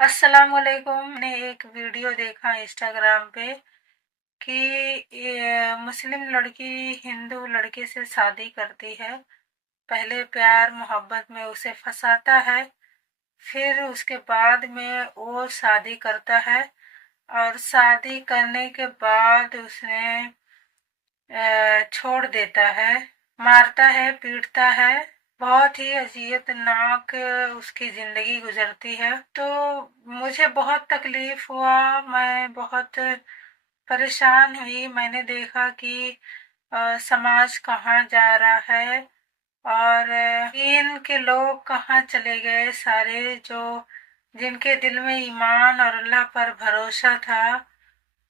अस्सलामुअलैकुम। मैंने एक वीडियो देखा इंस्टाग्राम पे कि ये मुस्लिम लड़की हिंदू लड़के से शादी करती है। पहले प्यार मोहब्बत में उसे फंसाता है, फिर उसके बाद में वो शादी करता है और शादी करने के बाद उसने छोड़ देता है, मारता है, पीटता है। बहुत ही अजियतनाक उसकी जिंदगी गुजरती है। तो मुझे बहुत तकलीफ हुआ, मैं बहुत परेशान हुई। मैंने देखा कि समाज कहाँ जा रहा है और दीन के लोग कहाँ चले गए। सारे जो जिनके दिल में ईमान और अल्लाह पर भरोसा था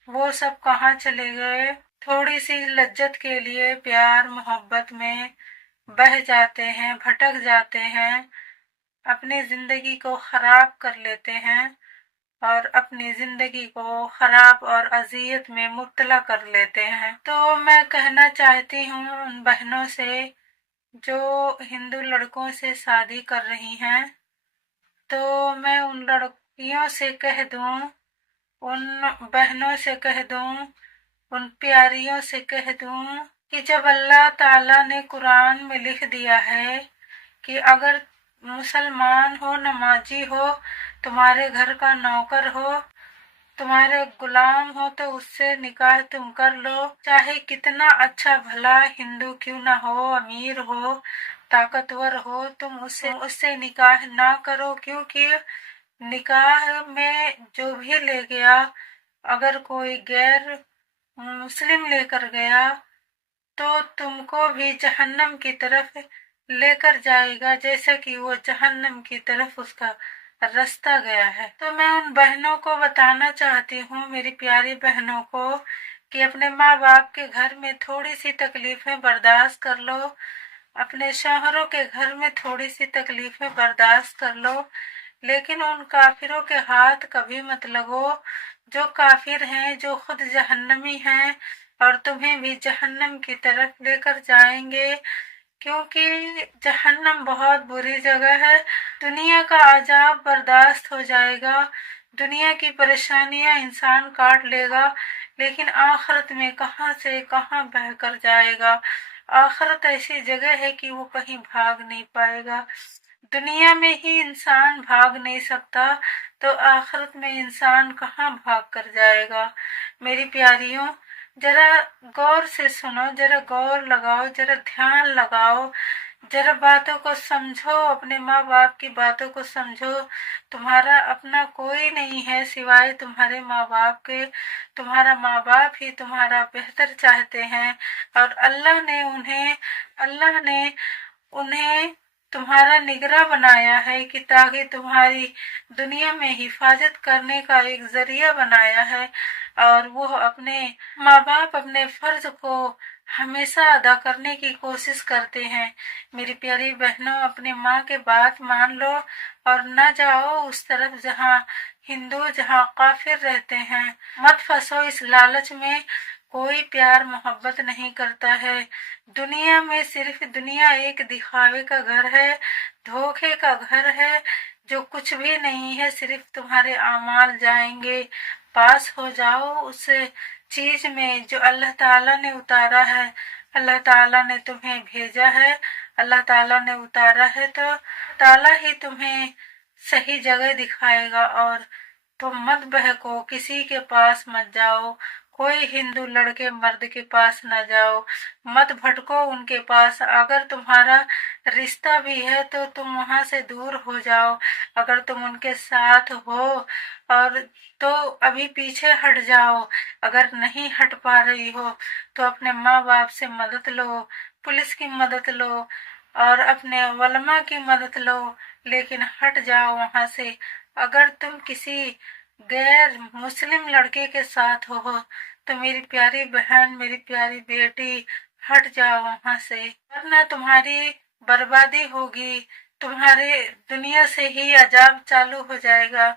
वो सब कहाँ चले गए। थोड़ी सी लज्जत के लिए प्यार मोहब्बत में बह जाते हैं, भटक जाते हैं, अपनी जिंदगी को खराब कर लेते हैं और अपनी जिंदगी को खराब और अजियत में मुब्तला कर लेते हैं। तो मैं कहना चाहती हूँ उन बहनों से जो हिंदू लड़कों से शादी कर रही हैं, तो मैं उन लड़कियों से कह दूँ, उन बहनों से कह दूँ, उन प्यारियों से कह दूँ कि जब अल्लाह ताला ने कुरान में लिख दिया है कि अगर मुसलमान हो, नमाजी हो, तुम्हारे घर का नौकर हो, तुम्हारे गुलाम हो, तो उससे निकाह तुम कर लो। चाहे कितना अच्छा भला हिंदू क्यों ना हो, अमीर हो, ताकतवर हो, तुम उससे निकाह ना करो, क्योंकि निकाह में जो भी ले गया, अगर कोई गैर मुस्लिम लेकर गया तो तुमको भी जहन्नम की तरफ लेकर जाएगा, जैसा कि वो जहन्नम की तरफ उसका रास्ता गया है। तो मैं उन बहनों को बताना चाहती हूँ, मेरी प्यारी बहनों को, कि अपने माँ बाप के घर में थोड़ी सी तकलीफें बर्दाश्त कर लो, अपने शौहरों के घर में थोड़ी सी तकलीफें बर्दाश्त कर लो, लेकिन उन काफिरों के हाथ कभी मत लगो जो काफिर हैं, जो खुद जहन्नमी हैं और तुम्हें भी जहन्नम की तरफ लेकर जाएंगे, क्योंकि जहन्नम बहुत बुरी जगह है। दुनिया का अजाब बर्दाश्त हो जाएगा, दुनिया की परेशानियां इंसान काट लेगा, लेकिन आखिरत में कहाँ से कहाँ बह कर जाएगा। आखिरत ऐसी जगह है कि वो कहीं भाग नहीं पाएगा। दुनिया में ही इंसान भाग नहीं सकता, तो आखिरत में इंसान कहाँ भाग कर जाएगा। मेरी प्यारियों, जरा गौर से सुनो, जरा गौर लगाओ, जरा ध्यान लगाओ, जरा बातों को समझो, अपने माँ बाप की बातों को समझो। तुम्हारा अपना कोई नहीं है सिवाय तुम्हारे माँ बाप के। तुम्हारा माँ बाप ही तुम्हारा बेहतर चाहते हैं और अल्लाह ने उन्हें तुम्हारा निगरां बनाया है कि ताकि तुम्हारी दुनिया में हिफाजत करने का एक जरिया बनाया है, और वो अपने माँ बाप अपने फर्ज को हमेशा अदा करने की कोशिश करते हैं। मेरी प्यारी बहनों, अपनी माँ के बात मान लो और न जाओ उस तरफ जहाँ हिंदू, जहाँ काफिर रहते हैं। मत फंसो इस लालच में। कोई प्यार मोहब्बत नहीं करता है। दुनिया में सिर्फ दुनिया एक दिखावे का घर है, धोखे का घर है, जो कुछ भी नहीं है। सिर्फ तुम्हारे आमाल जाएंगे। पास हो जाओ उस चीज में जो अल्लाह ताला ने उतारा है। अल्लाह ताला ने तुम्हें भेजा है, अल्लाह ताला ने उतारा है, तो ताला ही तुम्हें सही जगह दिखाएगा। और तुम मत बहको, किसी के पास मत जाओ, कोई हिंदू लड़के मर्द के पास न जाओ, मत भटको उनके पास। अगर तुम्हारा रिश्ता भी है तो तुम वहां से दूर हो जाओ। अगर तुम उनके साथ हो और तो अभी पीछे हट जाओ। अगर नहीं हट पा रही हो तो अपने माँ बाप से मदद लो, पुलिस की मदद लो और अपने वलमा की मदद लो, लेकिन हट जाओ वहां से। अगर तुम किसी गैर मुस्लिम लड़के के साथ हो तो मेरी प्यारी बहन, मेरी प्यारी बेटी, हट जाओ वहां से, वरना तुम्हारी बर्बादी होगी। तुम्हारे दुनिया से ही अजाब चालू हो जाएगा,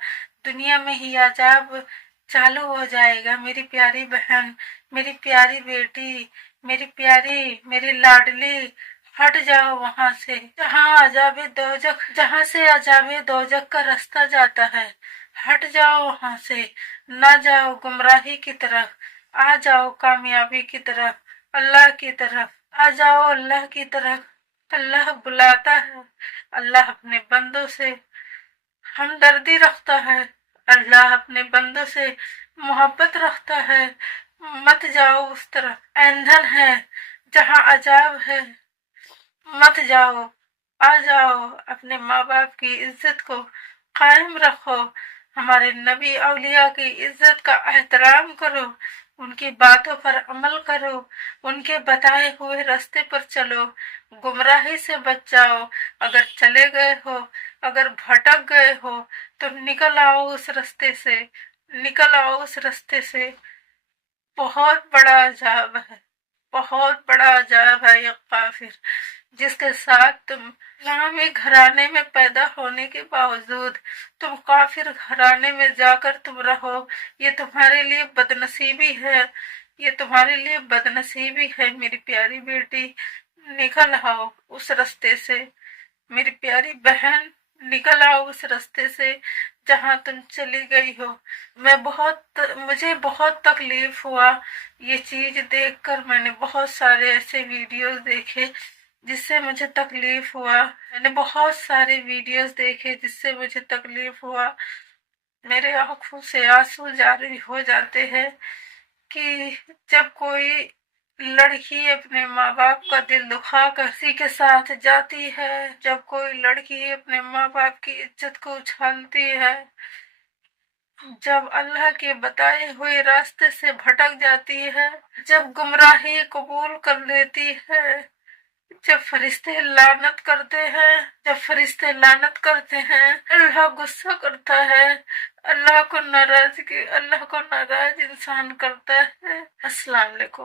दुनिया में ही अजाब चालू हो जाएगा। मेरी प्यारी बहन, मेरी प्यारी बेटी, मेरी प्यारी, मेरी लाडली, हट जाओ वहां से जहाँ से अजाबे दोजक का रास्ता जाता है। हट जाओ वहां से, ना जाओ गुमराही की तरफ, आ जाओ कामयाबी की तरफ, अल्लाह की तरफ आ जाओ, अल्लाह की तरफ। अल्लाह बुलाता है, अल्लाह अपने बंदों से हमदर्दी रखता है, अल्लाह अपने बंदों से मोहब्बत रखता है। मत जाओ उस तरफ, ईंधन है जहाँ अजाब है, मत जाओ, आ जाओ, अपने माँ बाप की इज्जत को कायम रखो, हमारे नबी औलिया की इज्जत का एहतराम करो, उनकी बातों पर अमल करो, उनके बताए हुए रास्ते पर चलो, गुमराही से बच जाओ। अगर चले गए हो, अगर भटक गए हो, तो निकल आओ उस रास्ते से, निकल आओ उस रास्ते से। बहुत बड़ा अजाब है, बहुत बड़ा अजाब है ये काफिर, जिसके साथ तुम इस्लामी घराने में पैदा होने के बावजूद तुम काफिर घराने में जाकर तुम रहो। ये तुम्हारे लिए बदनसीबी है, ये तुम्हारे लिए बदनसीबी है मेरी प्यारी बेटी। निकल आओ उस रास्ते से, मेरी प्यारी बहन, निकल आओ उस रास्ते से जहाँ तुम चली गई हो। मुझे बहुत तकलीफ हुआ ये चीज देखकर। मैंने बहुत सारे ऐसे वीडियोस देखे जिससे मुझे तकलीफ हुआ, मैंने बहुत सारे वीडियोस देखे जिससे मुझे तकलीफ हुआ। मेरे आंखों से आंसू जारी हो जाते हैं कि जब कोई लड़की अपने माँ बाप का दिल दुखा कर किसी के साथ जाती है, जब कोई लड़की अपने माँ बाप की इज्जत को उछालती है, जब अल्लाह के बताए हुए रास्ते से भटक जाती है, जब गुमराही कबूल कर लेती है, जब फरिश्ते लानत करते हैं, जब फरिश्ते लानत करते हैं, अल्लाह गुस्सा करता है, अल्लाह को नाराज इंसान करता है। अस्सलाम वालेकुम।